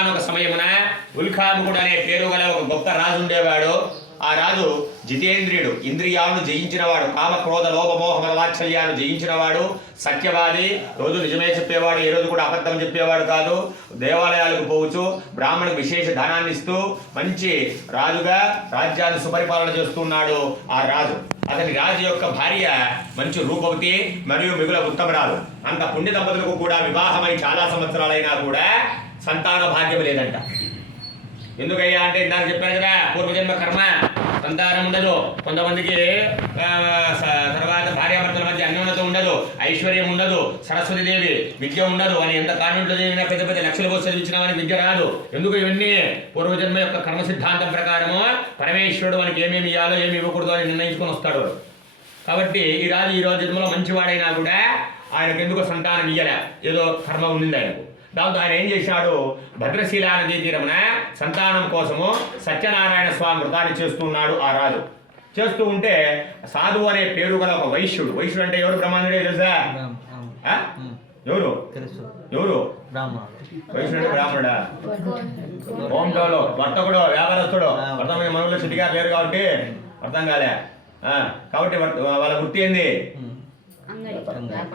ఒకానొక సమయమున ఉల్కాముకుడు అనే పేరు గల ఒక గొప్ప రాజు ఉండేవాడు. ఆ రాజు జితేంద్రియుడు, ఇంద్రియాలను జయించినవాడు, కామ క్రోధ లోభ మోహ వాత్సల్యాలను జయించినవాడు, సత్యవాది, రోజు నిజమే చెప్పేవాడు, ఏ రోజు కూడా అబద్ధం చెప్పేవాడు కాదు. దేవాలయాలకు పోవచ్చు, బ్రాహ్మణులకు విశేష దానాన్ని ఇస్తూ మంచి రాజుగా రాజ్యాన్ని సుపరిపాలన చేస్తున్నాడు ఆ రాజు. అతని రాజు యొక్క భార్య మంచి రూపవతి మరియు మిగుల ఉత్తమరాలు. అంత పుణ్య దంపతులకు కూడా వివాహమై చాలా సంవత్సరాలైనా కూడా సంతాన భాగ్యం లేదంట. ఎందుకయ్యా అంటే ఇందాక చెప్పాను కదా, పూర్వజన్మ కర్మ, సంతానం ఉండదు. కొంతమందికి తర్వాత భార్యాభర్తల మధ్య అన్యోన్యత ఉండదు, ఐశ్వర్యం ఉండదు, సరస్వతీదేవి విద్య ఉండదు అని ఎంత కాన్వెంట్లో చదివినా పెద్ద పెద్ద లక్షల కోసం చదివించినా మనకి విద్య రాదు. ఎందుకు? ఇవన్నీ పూర్వజన్మ యొక్క కర్మ సిద్ధాంతం ప్రకారము పరమేశ్వరుడు మనకి ఏమేమి ఇవ్వాలో ఏమి ఇవ్వకూడదు అని నిర్ణయించుకొని వస్తాడు. కాబట్టి ఈ రాజు ఈ రోజు జన్మలో మంచివాడైనా కూడా ఆయనకు ఎందుకు సంతానం ఇయ్యలే, ఏదో కర్మ ఉంది ఆయనకు. దాంతో ఆయన ఏం చేశాడు, భద్రశీలా నదీ తీరమున సంతానం కోసము సత్యనారాయణ స్వామి వ్రతాన్ని చేస్తున్నాడు ఆ రాజు. చేస్తూ ఉంటే సాధువు అనే పేరు గల ఒక వైశ్యుడు, వైశ్యుడు అంటే ఎవరు? బ్రహ్మాండుడే తెలుసా? ఎవరు ఎవరు వైశ్యుడు అంటే బ్రాహ్మణుడా? హోంటోలో వర్తకుడు, వ్యాపారస్తుడు. వర్తం మనలో చిటిగా పేరు కాబట్టి అర్థం కాలే. కాబట్టి వాళ్ళ వృత్తి ఏంది?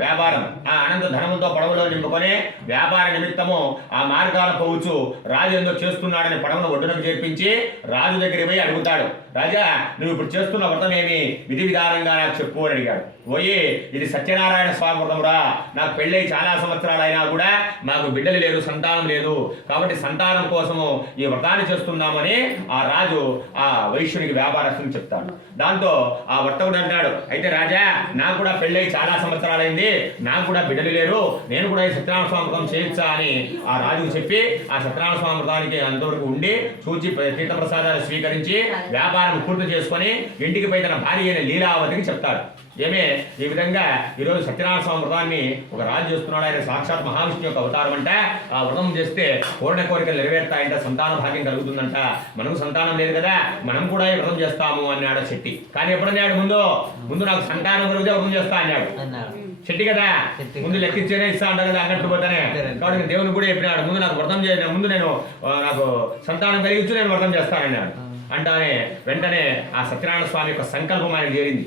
వ్యాపారం. ఆ అనంత ధనముతో పడవలో నింపుకొని వ్యాపార నిమిత్తము ఆ మార్గాన పోవచ్చు రాజు ఏందో చేస్తున్నాడని పడవను ఒడ్డునకు చేర్పించి రాజు దగ్గరికి పోయి అడుగుతాడు, రాజా నువ్వు ఇప్పుడు చేస్తున్న వ్రతం ఏమి, విధి విధానంగా నాకు చెప్పు అని అడిగాడు. పోయి ఇది సత్యనారాయణ స్వామి వ్రతం రా, నాకు పెళ్ళై చాలా సంవత్సరాలు అయినా కూడా మాకు బిడ్డలు లేరు, సంతానం లేదు, కాబట్టి సంతానం కోసము ఈ వ్రతాన్ని చేస్తున్నామని ఆ రాజు ఆ వైశ్యునికి వ్యాపారస్తుని చెప్తాడు. దాంతో ఆ వర్తకుడు అంటాడు, అయితే రాజా నాకు కూడా పెళ్ళై చాలా సంవత్సరాలైంది, నాకు కూడా బిడ్డలు లేరు, నేను కూడా ఈ సత్యనారాయణ స్వామి వ్రతం చేయొచ్చా అని ఆ రాజుకు చెప్పి ఆ సత్యనారాయణ స్వామి వ్రతానికి అంతవరకు ఉండి చూచి తీర్థప్రసాదాలు స్వీకరించి వ్యాపారం పూర్తి చేసుకొని ఇంటికి పోయి తన భార్య అయిన లీలావతికి చెప్తాడు. ఏమే ఈ విధంగా ఈరోజు సత్యనారాయణ స్వామి వ్రతాన్ని ఒక రాజు చేస్తున్నాడు, ఆయన సాక్షాత్ మహావిష్ణు యొక్క అవతారం అంట. ఆ వ్రతం చేస్తే కోరిన కోరికలు నెరవేరుతాయంట, సంతాన భాగ్యం కలుగుతుందంట. మనకు సంతానం లేదు కదా, మనం కూడా ఈ వ్రతం చేస్తాము అన్నాడు శెట్టి. కానీ ఎప్పుడన్నాడు? ముందు నాకు సంతానం కలిగితే వ్రతం చేస్తా అన్నాడు శెట్టి కదా. ముందు లెక్కించేనే ఇస్తా అంటారు కదా అన్నట్టు పోతానే. కాబట్టి దేవుని కూడా చెప్పినాడు, ముందు నాకు వ్రతం చేయను, ముందు నేను నాకు సంతానం కలిగించు, నేను వ్రతం చేస్తానన్నాడు. అంటానే వెంటనే ఆ సత్యనారాయణ స్వామి యొక్క సంకల్పం ఆయనకు చేరింది.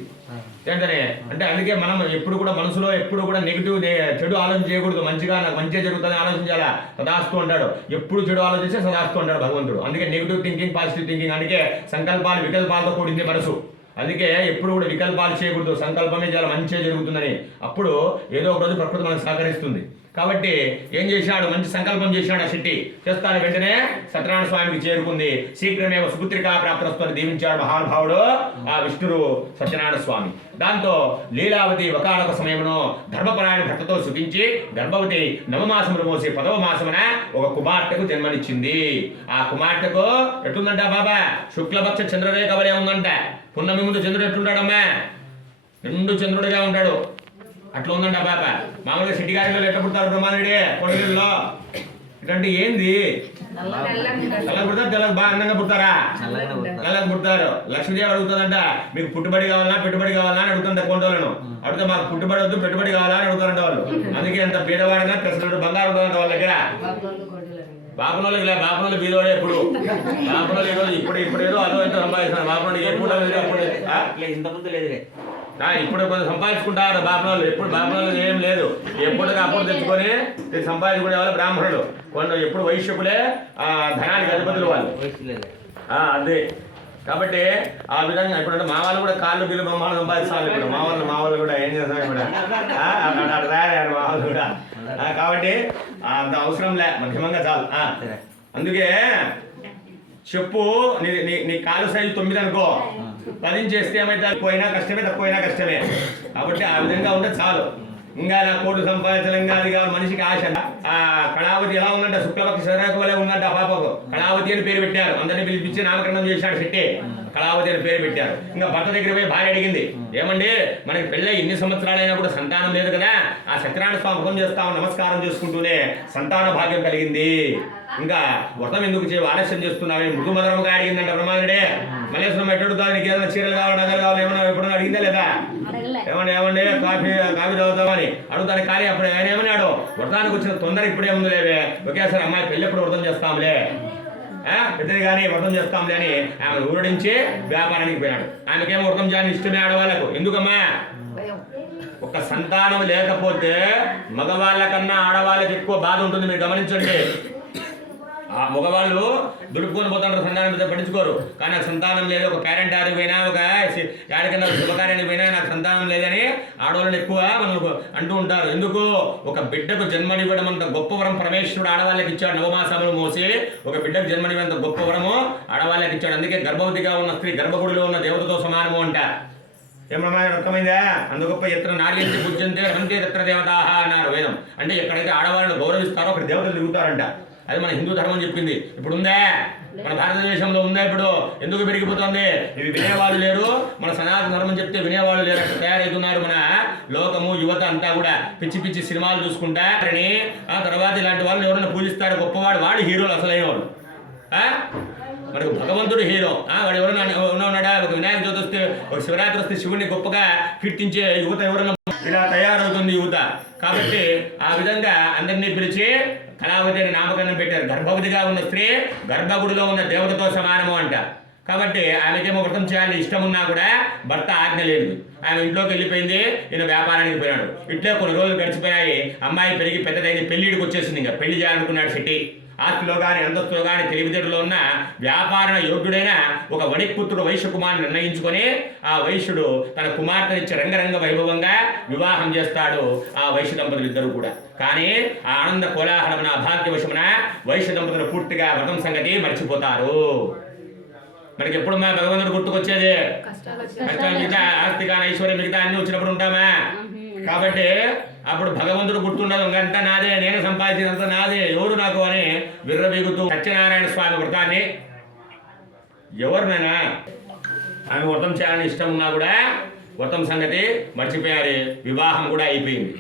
ఏంటనే అంటే అందుకే మనం ఎప్పుడు కూడా మనసులో ఎప్పుడు కూడా నెగిటివ్ చెడు ఆలోచన చేయకూడదు, మంచిగా నాకు మంచిగా జరుగుతుందని ఆలోచించాలా. సదాస్తూ ఉంటాడు, ఎప్పుడు చెడు ఆలోచిస్తే సదాస్తూ ఉంటాడు భగవంతుడు. అందుకే నెగిటివ్ థింకింగ్, పాజిటివ్ థింకింగ్. అందుకే సంకల్పాలు వికల్పాలతో కూడింది మనసు. అందుకే ఎప్పుడు కూడా వికల్పాలు చేయకూడదు, సంకల్పమే చాలా మంచిగా జరుగుతుందని. అప్పుడు ఏదో ఒక రోజు ప్రకృతి మనకు సహకరిస్తుంది. కాబట్టి ఏం చేశాడు, మంచి సంకల్పం చేశాడు ఆ శెట్టి. చేస్తాను వెంటనే సత్యనారాయణ స్వామికి చేరుకుంది. శీఘ్రమే సుపుత్రికా ప్రాప్తిని దీవించాడు మహానుభావుడు ఆ విష్ణుడు సత్యనారాయణ స్వామి. దాంతో లీలావతి ఒకానొక సమయంలో ధర్మపరాయణ భర్తతో సుఖించి గర్భవతి నవమాసములు మోసి 10వ మాసమున ఒక కుమార్తెకు జన్మనిచ్చింది. ఆ కుమార్తెకు ఎట్లుందంట బాబా, శుక్లపక్ష చంద్రరేఖ వలె ఉందంట. పున్నమి ముందు చంద్రుడు ఎట్లుంటాడమ్మా, నిండు చంద్రుడిగా ఉంటాడు, అట్లా ఉందంట పాప. మామూలుగా సిటీ గారిలో ఎట్లా పుడతారు బ్రహ్మాండుడే కొండగిరిలో, ఇట్లాంటి ఏంది నల్లగా పుడతారు, తెల్లగా బాగా అందంగా పుడతారా? నల్లగా పుడతారు. లక్ష్మీదేవి అడుగుతుందంట, మీకు పుట్టుబడి కావాలా పెట్టుబడి కావాలా అని అడుగుతుంటారు కొండలను. అడిగితే మాకు పుట్టుబడి వద్దు పెట్టుబడి కావాలా అని అడుగుతారంట వాళ్ళు. అందుకే అంత పేదవాడినా పెసలు బంగారు ఉంటుందంట వాళ్ళ దగ్గర. బాపనోళ్ళకి లే, బాపనోళ్ళు బీదోడే. ఎప్పుడు బాపనోళ్ళు ఈరోజు ఇప్పుడు ఏదో అదో ఎంతో సంపాదిస్తున్నారు. బాపనోళ్ళు ఎప్పుడు అప్పుడు ఇంతకుముందు లేదు, ఇప్పుడు కొంచెం సంపాదించుకుంటారు బాపనోళ్ళు. ఎప్పుడు బాపనోళ్ళు ఏం లేదు, ఎప్పటికీ అప్పుడు తెచ్చుకొని సంపాదించుకునే వాళ్ళు బ్రాహ్మణులు. కొన్ని ఎప్పుడు వైశ్యకులే ధనానికి అధిపతులు వాళ్ళు. అదే కాబట్టి ఆ విధంగా ఇప్పుడు మా వాళ్ళు కూడా కాళ్ళు బిల్లు బ్రహ్మాండం సంపాదిస్తారు. ఇప్పుడు మా వాళ్ళు కూడా ఏం చేస్తారు ఇప్పుడు రాయారు మా వాళ్ళు కూడా. కాబట్టి అంత అవసరం లే, మధ్యమంగా చాలు. అందుకే చెప్పు, నీ కాలు సైజు 9 అనుకో, 10 చేస్తే ఏమైతే ఎక్కువైనా కష్టమే, తక్కువైనా కష్టమే. కాబట్టి ఆ విధంగా ఉంటే చాలు. ఇంకా నా కోటు సంపాదించడం అది కాదు మనిషికి ఆశ. ఆ కళావతి ఎలా ఉందంటే శుక్లపక్ష శరీరకు వలె ఉందంటే ఆ పాపకు కళావతి అని పేరు పెట్టారు. అందరినీ పిలిపించి నామకరణం చేశాడు శెట్టి. కళావతి అని పేరు పెట్టారు. ఇంకా భర్త దగ్గర పోయి భార్య అడిగింది, ఏమండి మనకి పెళ్ళి ఎన్ని సంవత్సరాలైనా కూడా సంతానం లేదు కదా, ఆ సత్యనారాయణ స్వామి వ్రతం చేస్తాము నమస్కారం చేసుకుంటూనే సంతాన భాగ్యం కలిగింది, ఇంకా వ్రతం ఎందుకు ఆలస్యం చేస్తున్నావు మృదుమధురముగా అడిగిందంట బ్రహ్మాండే. మల్లేశ్వరం ఎట్టుడుతావు, నీకు ఏదైనా చీరలు కావాలి నగలు కావాలి ఏమన్నా ఎప్పుడన్నా అడిగిందా లేదా? ఏమండి కాఫీ తాగుతామని అడుగుతాను. కానీ అప్పుడు ఆయన ఏమన్నాడు, వ్రతానికి వచ్చిన తొందర ఇప్పుడే ఉంది లేవే, ఒకేసారి అమ్మాయి పెళ్ళి ఎప్పుడు వ్రతం చేస్తాంలే, పెద్దది కానీ వ్రతం చేస్తాంలే అని ఆమె ఊరడించి వ్యాపారానికి పోయినాడు. ఆమెకేమో వ్రతం చేయాలని ఇష్టమే ఆడవాళ్ళకు. ఎందుకమ్మా? ఒక సంతానం లేకపోతే మగవాళ్ళ కన్నా ఆడవాళ్ళకి ఎక్కువ బాధ ఉంటుంది. మీరు గమనించండి. ఆ మగవాళ్ళు దుడుపుకొని పోతుంటారు, సంతానం మీద పట్టించుకోరు. కానీ నాకు సంతానం లేదు, ఒక పేరెంట్ ఆడికి పోయినా, ఒక యాడికన్నా శుభకార్యానికి పోయినా నాకు సంతానం లేదని ఆడవాళ్ళని ఎక్కువ మనకు అంటూ ఉంటారు. ఎందుకు? ఒక బిడ్డకు జన్మనివ్వడం అంత గొప్ప వరం పరమేశ్వరుడు ఆడవాళ్ళకి ఇచ్చాడు. నవమాసములు మోసి ఒక బిడ్డకు జన్మనివ్వడంత గొప్ప వరము ఆడవాళ్ళకి ఇచ్చాడు. అందుకే గర్భవతిగా ఉన్న స్త్రీ గర్భగుడిలో ఉన్న దేవతతో సమానము అంట. ఏమన్నా అర్థమైందా? అందుగొప్ప ఎత్ర నార్యంతి పూజ్యంతే రమంతే తత్ర దేవతాహ అన్నారు వేదం. అంటే ఎక్కడైతే ఆడవాళ్ళను గౌరవిస్తారో అక్కడ దేవతలు తిరుగుతారంట. అది మన హిందూ ధర్మం చెప్పింది. ఇప్పుడు ఉందా? మన భారతదేశంలో ఉందా? ఇప్పుడు ఎందుకు పెరిగిపోతుంది? ఇవి వినేవాళ్ళు లేరు. మన సనాతన ధర్మం చెప్తే వినేవాళ్ళు లేరు. అక్కడ తయారవుతున్నారు మన లోకము, యువత అంతా కూడా పిచ్చి పిచ్చి సినిమాలు చూసుకుంటారని. ఆ తర్వాత ఇలాంటి వాళ్ళు ఎవరైనా పూజిస్తారు గొప్పవాడు, వాడు హీరోలు అసలైన వాళ్ళు. మనకు భగవంతుడు హీరో. వాడు ఎవరైనా ఉన్నాడా? ఒక వినాయక చవితి వస్తే, ఒక శివరాత్రి వస్తే శివుడిని గొప్పగా కీర్తించే యువత ఎవరైనా ఇలా తయారవుతుంది యువత. కాబట్టి ఆ విధంగా అందరినీ పిలిచి కళావతి అని నామకరణం పెట్టారు. గర్భవతిగా ఉన్న స్త్రీ గర్భగుడిలో ఉన్న దేవతతో సమానము అంట. కాబట్టి ఆమెకేమో వ్రతం చేయాలని ఇష్టం ఉన్నా కూడా భర్త ఆజ్ఞ లేదు. ఆమె ఇంట్లోకి వెళ్ళిపోయింది, ఈయన వ్యాపారానికి పోయినాడు. ఇట్లే కొన్ని రోజులు గడిచిపోయాయి. అమ్మాయి పెరిగి పెద్దదైంది, పెళ్లిడికి వచ్చేసింది. ఇంకా పెళ్లి చేయాలనుకున్నాడు శెట్టి. ఆస్తిలో కానీ అంతస్తులో కానీ తెలివితేటలో ఉన్న వ్యాపార యోగ్యుడైన ఒక వణిక్పుత్రుడు వైశ్యకుమారుని నిర్ణయించుకొని ఆ వైశ్యుడు తన కుమార్తెనిచ్చి రంగరంగ వైభవంగా వివాహం చేస్తాడు ఆ వైశ్య దంపతులు ఇద్దరు కూడా. కానీ ఆ ఆనంద కోలాహలమున అభాగ్యవశమున వైశ్య దంపతులు పూర్తిగా వ్రతం సంగతి మర్చిపోతారు. మనకి ఎప్పుడు మా భగవంతుడు గుర్తుకొచ్చేది? కష్టాలు మిగతా ఆస్తి కానీ ఐశ్వర్యం మిగతా అన్ని వచ్చినప్పుడు ఉంటామా? కాబట్టి అప్పుడు భగవంతుడు గుర్తుండదు. ఇంకంతా నాదే, నేను సంపాదించినంత నాదే, ఎవరు నాకు అని విర్రబీగుతూ సత్యనారాయణ స్వామి వ్రతాన్ని ఎవరినైనా ఆమె వ్రతం చేయాలని ఇష్టం ఉన్నా కూడా వ్రతం సంగతి మర్చిపోయారు. వివాహం కూడా అయిపోయింది.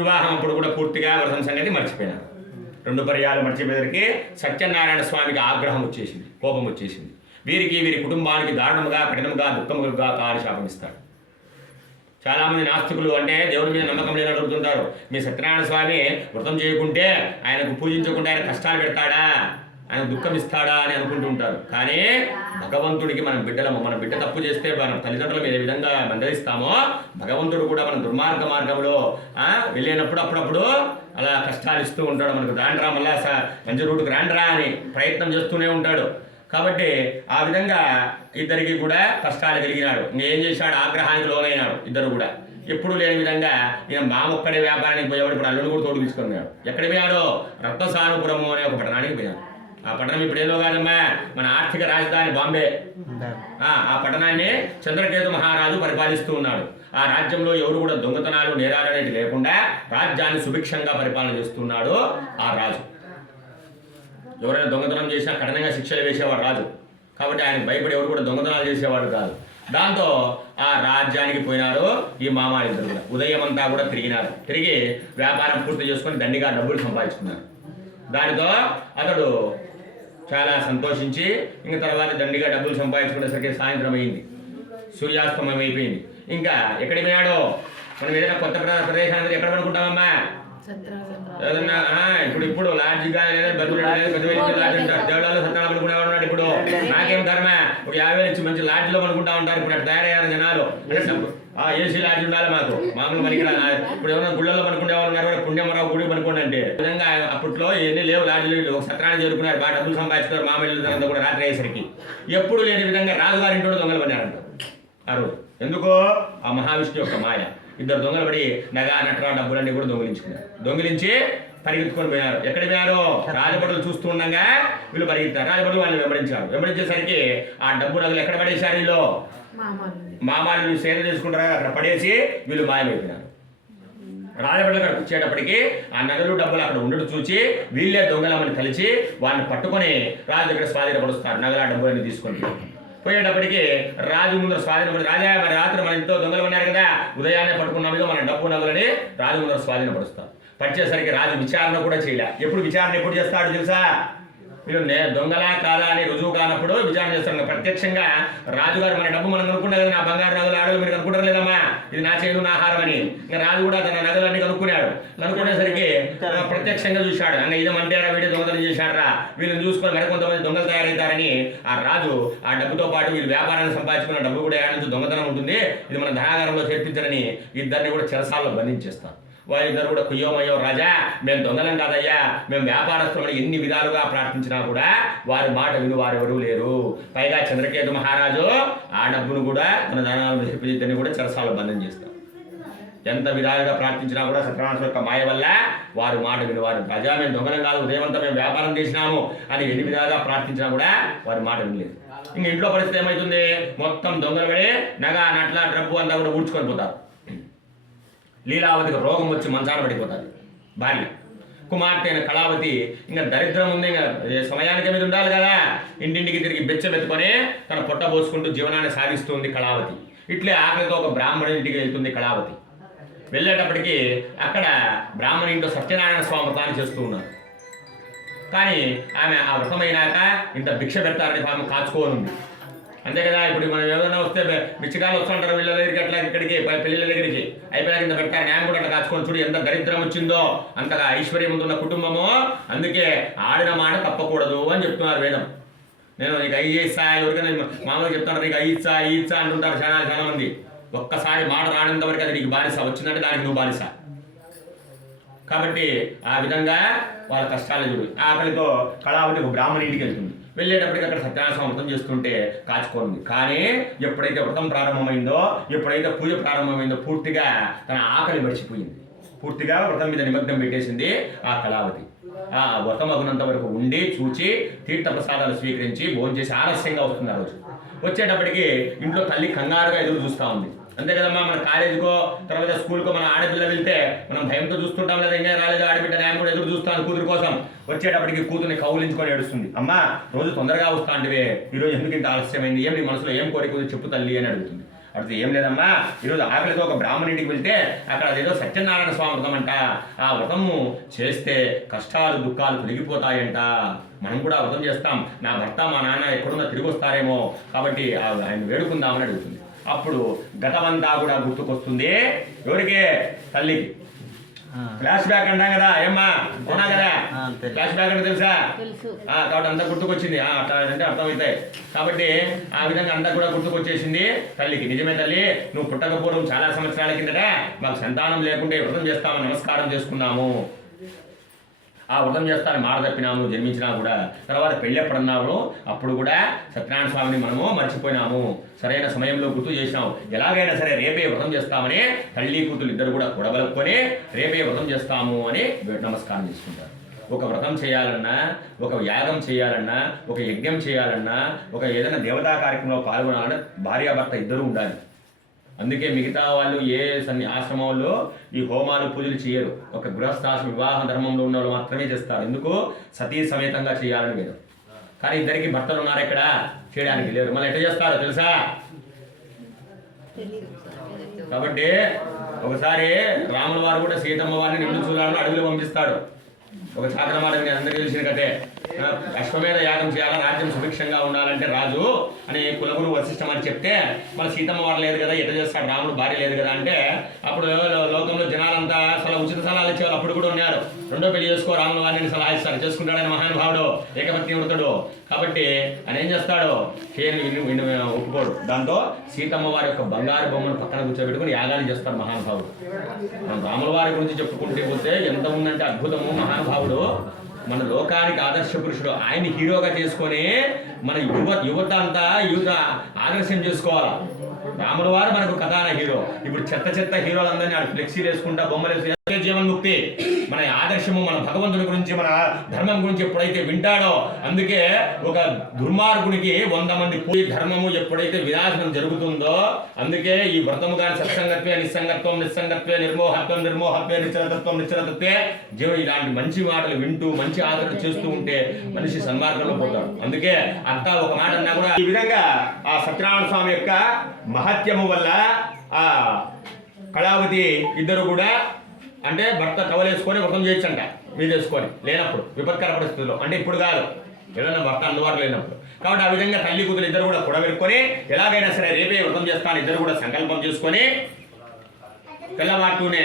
వివాహం అప్పుడు కూడా పూర్తిగా వ్రతం సంగతి మర్చిపోయినారు. 2 పర్యాలు మర్చిపోయేసరికి సత్యనారాయణ స్వామికి ఆగ్రహం వచ్చేసింది, కోపం వచ్చేసింది. వీరికి వీరి కుటుంబానికి దారుణముగా కఠినముగా దుఃఖముగా కాని శాపం ఇస్తాడు. చాలామంది నాస్తికులు అంటే దేవుని మీద నమ్మకం లేని అడుగుతుంటారు, మీ సత్యనారాయణ స్వామి వ్రతం చేయకుంటే, ఆయనకు పూజించకుంటే ఆయన కష్టాలు పెడతాడా, ఆయన దుఃఖం ఇస్తాడా అని అనుకుంటుంటారు. కానీ భగవంతుడికి మన బిడ్డ తప్పు చేస్తే మన తల్లిదండ్రుల మీద ఏ విధంగా మందలిస్తామో, భగవంతుడు కూడా మన దుర్మార్గ మార్గంలో వెళ్ళినప్పుడు అప్పుడప్పుడు అలా కష్టాలు ఇస్తూ ఉంటాడు. మనకు రాండ్రా మళ్ళా మంచి రూటుకు రాండ్రా అని ప్రయత్నం చేస్తూనే ఉంటాడు. కాబట్టి ఆ విధంగా ఇద్దరికి కూడా కష్టాలు కలిగినాడు. ఇంకేం చేశాడు? ఆగ్రహానికి లోనైనాడు ఇద్దరు కూడా. ఎప్పుడు లేని విధంగా ఈయన మామొక్కడే వ్యాపారానికి పోయేవాడు. ఇప్పుడు అల్లుడు కూడా తోడు తీసుకున్నాడు. ఎక్కడ పోయాడో? రత్నసానుపురము అనే ఒక పట్టణానికి పోయాడు. ఆ పట్టణం ఇప్పుడు ఏదో కాదమ్మా, మన ఆర్థిక రాజధాని బాంబే. ఆ పట్టణాన్ని చంద్రకేతు మహారాజు పరిపాలిస్తూ ఉన్నాడు. ఆ రాజ్యంలో ఎవరు కూడా దొంగతనాలు నేరాలు అనేవి లేకుండా రాజ్యాన్ని సుభిక్షంగా పరిపాలన చేస్తున్నాడు ఆ రాజు. ఎవరైనా దొంగతనం చేసినా కఠినంగా శిక్షలు వేసేవాడు రాజు. కాబట్టి ఆయన భయపడి ఎవరు కూడా దొంగతనాలు చేసేవాడు కాదు. దాంతో ఆ రాజ్యానికి పోయినారు ఈ మామ ఇద్దరు కూడా. ఉదయం అంతా కూడా తిరిగినారు. తిరిగి వ్యాపారం పూర్తి చేసుకొని దండిగా డబ్బులు సంపాదించుకున్నారు. దానితో అతడు చాలా సంతోషించి ఇంక తర్వాత దండిగా డబ్బులు సంపాదించుకునేసరికి సాయంత్రం అయింది, సూర్యాస్తమయం అయిపోయింది. ఇంకా ఎక్కడికి పోయాడో? మనం ఏదైనా కొత్త ప్రదేశానికి ఎక్కడ పడుకుంటామమ్మా? ఏదన్నా ఇప్పుడు లాడ్జ్ కానీ లేదా బతుకు లాడ్జ్ అంటారు. దేవుళ్ళలో సత్తాలు పడుకునేవాడు ఉన్నాడు. ఇప్పుడు నాకేం కర్మ, ఒక 50,000 ఇచ్చి మంచి లాడ్జ్లో పడుకుంటా ఉంటారు. ఇప్పుడు అటు తయారయ్యారు జనాలు. ఏసీ లాడ్జ్ ఉండాలి మాకు, మామూలు మనకి. ఇప్పుడు ఏమైనా గుళ్ళల్లో పనుకునేవాళ్ళు ఉన్నారు, పుణ్యమరావు గుడి పనుకోండి అంటే. విధంగా అప్పట్లో ఎన్ని లేవు లాడ్జ్లు. ఒక సత్రాన్ని చేరుకున్నారు, బాగా డబ్బులు సంపాదించుకున్నారు. మామూలు కూడా రాత్రి అయ్యేసరికి ఎప్పుడు లేని విధంగా రాజుగారింటో దొంగలు పడినారంట ఆ రోజు. ఎందుకో? ఆ మహావిష్ణు యొక్క మాయ. ఇద్దరు దొంగలు పడి నగా నట్రా డబ్బులన్నీ కూడా దొంగిలించుకున్నారు. దొంగిలించి పరిగెత్తుకొని పోయారు. ఎక్కడ పోయారు? రాజభటులు చూస్తూ ఉండగా వీళ్ళు పరిగెత్తారు. రాజభటులు వాళ్ళని వెంబడించేసరికి ఆ డబ్బు నగలు ఎక్కడ పడేశారు? వీళ్ళు మామాలు సేద చేసుకుంటారా అక్కడ పడేసి వీళ్ళు మాయమైపోయినారు. రాజభటులు అక్కడ వచ్చేటప్పటికి ఆ నగలు డబ్బులు అక్కడ ఉండడం చూసి వీళ్ళే దొంగలమని కలిసి వాళ్ళని పట్టుకొని రాజు దగ్గర స్వాధీనపరుస్తారు. నగల డబ్బులన్నీ తీసుకొని పోయేటప్పటికి రాజు ముందర స్వాధీనపడి, రాజా మరి రాత్రి మన ఇంట్లో దొంగలు ఉన్నారు కదా, ఉదయాన్నే పట్టుకున్నాం మీద మన డబ్బు నగలని రాజు ముందర స్వాధీనపరుస్తాం. పడిచేసరికి రాజు విచారణ కూడా చేయలే. విచారణ ఎప్పుడు చేస్తాడు తెలుసా? మీరు దొంగలా కాదా అని రుజువు కానప్పుడు విచారణ చేస్తారు. ప్రత్యక్షంగా రాజుగారు మన డబ్బు మనం కనుక్కున్నా కదా, నా బంగారు నగలు ఆడలు మీరు కనుక్కుంటారు లేదమ్మా, ఇది నా చేను నా ఆహారం అని. ఇంకా రాజు కూడా తన నగలన్నీ కనుక్కున్నాడు. కనుక్కునేసరికి ప్రత్యక్షంగా చూశాడు. ఇంకా ఇదేమంటారా వీడి దొంగతనం చేశాడరా, వీళ్ళని చూసుకొని మరికొంతమంది దొంగలు తయారవుతారని ఆ రాజు ఆ డబ్బుతో పాటు వీళ్ళు వ్యాపారాన్ని సంపాదించుకున్న డబ్బు కూడా ఏడాది నుంచి దొంగతనం ఉంటుంది, ఇది మన ధనాగారంలో చేర్పించారని ఇద్దరిని కూడా చెరసాల్లో బంధించేస్తాం. వారిద్దరు కూడా కుయ్యోమయ్యో రాజా, మేము దొంగలం కాదయ్యా, మేము వ్యాపారస్తులని ఎన్ని విధాలుగా ప్రార్థించినా కూడా వారి మాట విని వారెవరూ లేరు. పైగా చంద్రకేతు మహారాజు ఆ డబ్బును కూడా మన ధనాలను చెప్పి ఇద్దరిని కూడా చెరసాల్లో బంధం చేస్తాం. ఎంత విధాలుగా ప్రార్థించినా కూడా సత్యనారాయణ యొక్క మాయ వల్ల వారు మాట వినివారు. రాజా మేము దొంగలం కాదు, ఉదయమంతా మేము వ్యాపారం చేసినాము అని ఎన్ని విధాలుగా ప్రార్థించినా కూడా వారి మాట వినలేదు. ఇంక ఇంట్లో పరిస్థితి ఏమవుతుంది? మొత్తం దొంగలు పడి నగ నట్ల డబ్బు అంతా కూడా ఊడ్చుకొని పోతారు. లీలావతికి రోగం వచ్చి మంచాన పడిపోతుంది. భార్య కుమార్తె అయిన కళావతి ఇంకా దరిద్రం ఉంది, ఇంకా సమయానికి మీద ఉండాలి కదా, ఇంటింటికి తిరిగి బెచ్చబెత్తుకొని తన పొట్ట పోసుకుంటూ జీవనాన్ని సాగిస్తుంది కళావతి. ఇట్లే ఆకలితో ఒక బ్రాహ్మణుడి ఇంటికి వెళ్తుంది కళావతి. వెళ్ళేటప్పటికి అక్కడ బ్రాహ్మణి ఇంట్లో సత్యనారాయణ స్వామి వ్రతాన్ని చేస్తూ ఉన్నారు. కానీ ఆమె ఆ వ్రతమైనాక ఇంత భిక్ష పెడతారని ఆమె కాచుకోనుంది. అంతే కదా, ఇప్పుడు మనం ఏదైనా వస్తే మిచ్చికాలు వస్తుంటారు వీళ్ళ దగ్గరికి, అట్లా ఇక్కడికి పిల్లల దగ్గరికి అయిపోయినా ఇంత పెట్టారు. న్యాయం కూడా అట్లా కాచుకొని చూడు ఎంత దరిద్రం వచ్చిందో, అంతగా ఐశ్వర్యం ఉన్న కుటుంబము, అందుకే ఆడిన మాట తప్పకూడదు అని చెప్తున్నారు వేదం. నేను నీకు అయ్యి చేస్తా, ఎవరికైనా మామూలుగా చెప్తాను నీకు అయ్యిచ్చా ఇచ్చా అంటుంటారు చాలా మంది. ఒక్కసారి మాట రానంత వరకు అది నీకు బానిస, వచ్చిందంటే దానికి నువ్వు బానిస. కాబట్టి ఆ విధంగా వాళ్ళ కష్టాలు చూడు. ఆకలితో కళావతి ఒక బ్రాహ్మణి ఇంటికి వెళ్తుంది. వెళ్ళేటప్పటికి అక్కడ సత్యనారాయణ స్వామి వ్రతం చేస్తుంటే కాచుకోండి. కానీ ఎప్పుడైతే వ్రతం ప్రారంభమైందో, ఎప్పుడైతే పూజ ప్రారంభమైందో పూర్తిగా తన ఆకలి మర్చిపోయింది. పూర్తిగా వ్రతం మీద నిమగ్నం పెట్టేసింది ఆ కళావతి. ఆ వ్రతం అగునంత వరకు ఉండి చూచి తీర్థప్రసాదాలు స్వీకరించి భోంచేసి ఆలస్యంగా వస్తుంది. ఆ రోజు వచ్చేటప్పటికి ఇంట్లో తల్లి కంగారుగా ఎదురు చూస్తూ ఉంది. అంతే కదమ్మా, మన కాలేజీకో తర్వాత స్కూల్కో మన ఆడపిల్ల వెళ్తే మనం భయంతో చూస్తుంటాం లేదా, ఇంకా రాలేదు ఆడబిడ్డ, నేను కూడా ఎదురు చూస్తాను కూతురు కోసం. వచ్చేటప్పటికి కూతుర్ని కౌలించుకొని ఏడుస్తుంది. అమ్మా రోజు తొందరగా వస్తా అంటివే, ఈరోజు ఎందుకు ఇంత ఆలస్యమైంది, ఏం నీ మనసులో ఏం కోరిక చెప్పు తల్లి అని అడుగుతుంది. అడిగితే ఏం లేదమ్మా, ఈరోజు ఆకలితో ఒక బ్రాహ్మణి ఇంటికి వెళ్తే అక్కడ అదేదో సత్యనారాయణ స్వామి వ్రతం అంట, ఆ వ్రతము చేస్తే కష్టాలు దుఃఖాలు తొలగిపోతాయంట, మనం కూడా వ్రతం చేస్తాం, నా భర్త మా నాన్న ఎక్కడున్నా తిరిగి వస్తారేమో, కాబట్టి ఆయన వేడుకుందామని అడుగుతుంది. అప్పుడు గతమంతా కూడా గుర్తుకొస్తుంది ఎవరికి? తల్లికి. ఫ్లాష్ బ్యాక్ అంటాం కదా, ఏమ్మా అవునా కదా, ఫ్లాష్ బ్యాక్ అంటే తెలుసా? కాబట్టి అంతా గుర్తుకొచ్చింది. అట్లా అంటే అర్థమవుతాయి. కాబట్టి ఆ విధంగా అంతా కూడా గుర్తుకొచ్చేసింది తల్లికి. నిజమే తల్లి, నువ్వు పుట్టకపోవడం చాలా సంవత్సరాల కిందట మాకు సంతానం లేకుంటే వ్రతం చేస్తామని నమస్కారం చేసుకున్నాము, ఆ వ్రతం చేస్తానని మాట తప్పినాము జన్మించినా కూడా. తర్వాత పెళ్ళి ఎప్పుడన్నాము అప్పుడు కూడా సత్యనారాయణ స్వామిని మనము మర్చిపోయినాము, సరైన సమయంలో గుర్తు చేసినాము. ఎలాగైనా సరే రేపే వ్రతం చేస్తామని తల్లి కూతురు ఇద్దరు కూడా కూడబలుకొని రేపే వ్రతం చేస్తాము అని నమస్కారం చేసుకుంటారు. ఒక వ్రతం చేయాలన్నా, ఒక యాగం చేయాలన్నా, ఒక యజ్ఞం చేయాలన్నా, ఒక ఏదైనా దేవతా కార్యక్రమంలో పాల్గొనాలన్నా భార్యాభర్త ఇద్దరు ఉండాలి. అందుకే మిగతా వాళ్ళు ఏ ఆశ్రమంలో ఈ హోమాలు పూజలు చేయరు, ఒక గృహస్థాశ్రమ వివాహ ధర్మంలో ఉన్న వాళ్ళు మాత్రమే చేస్తారు. ఎందుకు? సతీ సమేతంగా చేయాలని లేదు. కానీ ఇద్దరికి భర్తలు ఉన్నారు ఇక్కడ, చేయడానికి లేరు. మళ్ళీ ఎట్లా చేస్తారో తెలుసా? కాబట్టి ఒకసారి రాముల వారు కూడా సీతమ్మ వారిని నిండు చూడాలని అడవిలో పంపిస్తాడు. ఒక చాకర మాట అందరికీ తెలిసిన కథే. అశ్వమేధ యాగం చేయాలా, రాజ్యం సుభిక్షంగా ఉండాలంటే రాజు అని కులగురు వశిష్టం అని చెప్తే, మన సీతమ్మ వారు లేదు కదా, ఎట్లా చేస్తాడు, రాముడు భార్య లేదు కదా అంటే, అప్పుడు లోకంలో జనాలంతా అసలు ఉచిత సలహాలు ఇచ్చేవాళ్ళు అప్పుడు కూడా ఉన్నారు. రెండో పెళ్లి చేసుకో రాముల వారిని సలహా ఇస్తాడు, చేసుకుంటాడని మహానుభావుడు, ఏకపత్ని వృతుడు. కాబట్టి ఆయన ఏం చేస్తాడు, ఒప్పుకోడు. దాంతో సీతమ్మ వారి యొక్క బంగారు బొమ్మను పక్కన కూర్చోబెట్టుకుని యాగాన్ని చేస్తాడు మహానుభావుడు. మనం రాముల వారి గురించి చెప్పుకుంటే పోతే ఎంత ఉందంటే అద్భుతము. మహానుభావుడు మన లోకానికి ఆదర్శ పురుషుడు, ఆయన హీరోగా చేసుకొని మన యువత అంతా ఆదర్శం చేసుకోవాలా. రాముల వారు మనకు కథాన హీరో. ఇప్పుడు చెత్త హీరోలందరినీ ఫ్లెక్సీలు వేసుకుంటా బొమ్మలు వేసుకుంటే జీవన్ముక్తి. మన ఆదర్శము, మన భగవంతుడి గురించి, మన ధర్మం గురించి ఎప్పుడైతే వింటాడో, అందుకే ఒక దుర్మార్గునికి 100 మంది పోయి ధర్మము ఎప్పుడైతే వినాశనం జరుగుతుందో, అందుకే ఈ వ్రతము గాని సత్సంగత్వే నిస్సంగత్వం నిస్సంగత్వే నిర్మోహత్వం నిర్మోహత్వే నిశ్చలతత్వం నిశ్చలతత్వే జీవం ఇలాంటి మంచి మాటలు వింటూ మంచి ఆచరణ చేస్తూ ఉంటే మనిషి సన్మార్గంలో పోతాడు. అందుకే అక్క ఒక మాట అన్నా కూడా ఈ విధంగా ఆ సత్యనారాయణ స్వామి యొక్క మహత్యము వల్ల ఆ కళావతి ఇద్దరు కూడా అంటే భర్త టవలేసుకొని వ్రతం చేయొచ్చంట, మీదేసుకొని లేనప్పుడు విపత్కర పరిస్థితుల్లో, అంటే ఇప్పుడు కాదు, ఏదైనా భర్త అందుబాటులో లేనప్పుడు. కాబట్టి ఆ విధంగా తల్లి కూతురు ఇద్దరు కూడా కూడబెట్టుకొని ఎలాగైనా సరే రేపే వ్రతం చేస్తాను ఇద్దరు కూడా సంకల్పం చేసుకొని తెల్లవారుతూనే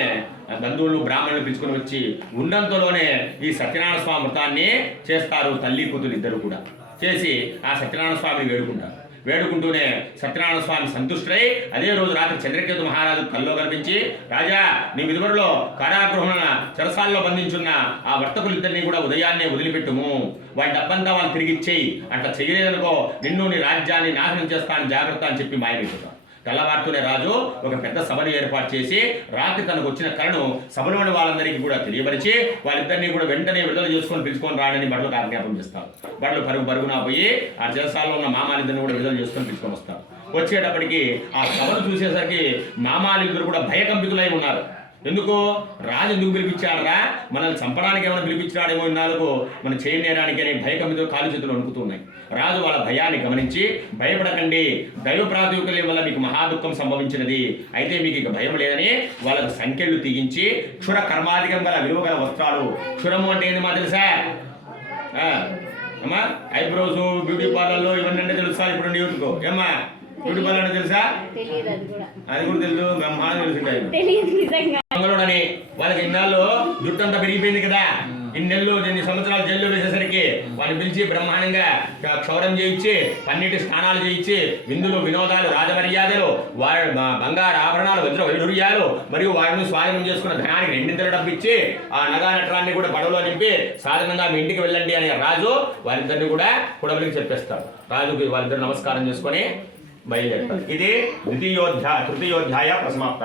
బంధువులు బ్రాహ్మణులు పిలుచుకొని వచ్చి ఉండంతలోనే ఈ సత్యనారాయణ స్వామి వ్రతాన్ని చేస్తారు. తల్లి కూతురు ఇద్దరు కూడా చేసి ఆ సత్యనారాయణ స్వామిని వేడుకుంటూనే సత్యనారాయణ స్వామి సంతుష్టై అదే రోజు రాత్రి చంద్రకేతు మహారాజు కల్లో కనిపించి, రాజా నీ విధుబడిలో కారాగృహమున చెరసాల్లో బంధించున్న ఆ వర్తకులిద్దరినీ కూడా ఉదయాన్నే వదిలిపెట్టుము, వాటి డబ్బంతా వాళ్ళు తిరిగిచ్చేయి, అట్లా చేయలేదనుకో నిన్ను నీ రాజ్యాన్ని నాశనం చేస్తానని జాగ్రత్త అని చెప్పి మాయమైపోతాం. తెల్లవారుతూనే రాజు ఒక పెద్ద సభను ఏర్పాటు చేసి రాత్రి తనకు వచ్చిన కళను సభలోని వాళ్ళందరికీ కూడా తెలియపరిచి వాళ్ళిద్దరినీ కూడా వెంటనే విడుదల చేసుకొని పిలుచుకొని రాడని బడులకు ఆజ్ఞాపం చేస్తారు. బడులు పరుగున పోయి ఆ చెరసాలలో ఉన్న మామాలిద్దరిని కూడా విడుదల చేసుకొని పిలుచుకొని వస్తారు. వచ్చేటప్పటికి ఆ సభను చూసేసరికి మామాలిద్దరు కూడా భయకంపితులై ఉన్నారు. ఎందుకు రాజు ఎందుకు పిలిపించాడరా, మనల్ని చంపడానికి ఏమైనా పిలిపించాడేమో, ఇన్నాళ్ళకు మనం చేయనేయడానికి అనే భయకంపితులు కాలు చేతులు వణుకుతున్నాయి. రాజు వాళ్ళ భయాన్ని గమనించి, భయపడకండి, దైవ ప్రాతిపదికల వల్ల మీకు మహాదుఃఖం సంభవించినది, అయితే మీకు ఇక భయం లేదని వాళ్ళకు సంఖ్యలు తీయించి క్షుర కర్మాధికం గల విలువ గల వస్త్రాలు, క్షురము అంటే ఏంది మా తెలుసా అమ్మా, ఐబ్రోస్ బ్యూటీ పార్లర్లో ఇవన్నీ అంటే తెలుసా ఇప్పుడు న్యూట్కో ఏమ్మా, బ్యూటీ పార్లర్ అంటే తెలుసా, అది కూడా తెలుసు, బ్రహ్మాండం తెలుసు. మంగళుడని వాళ్ళకి ఇన్నాళ్ళు జుట్టంతా పెరిగిపోయింది కదా, ఇన్ని సంవత్సరాలు జైల్లో వేసేసరికి వాళ్ళని పిలిచి బ్రహ్మాండంగా క్షౌరం చేయించి పన్నిటి స్నానాలు చేయించి విందులు వినోదాలు రాజమర్యాదలు వారి బంగారు ఆభరణాలు వజ్ర వైఢూర్యాలు మరియు వారిని స్వాధీనం చేసుకున్న ధనానికి 2 డబ్బు ఇచ్చి ఆ నగా నటరాన్ని కూడా పడవలో నింపి సాధారణంగా మీ ఇంటికి వెళ్ళండి అని రాజు వారిద్దరిని కూడా కుడబలికి చెప్పేస్తారు. రాజుకి వాళ్ళిద్దరు నమస్కారం చేసుకొని బయలుదేరుతారు. ఇది తృతీయోధ్యాయ ప్రసమాప్త.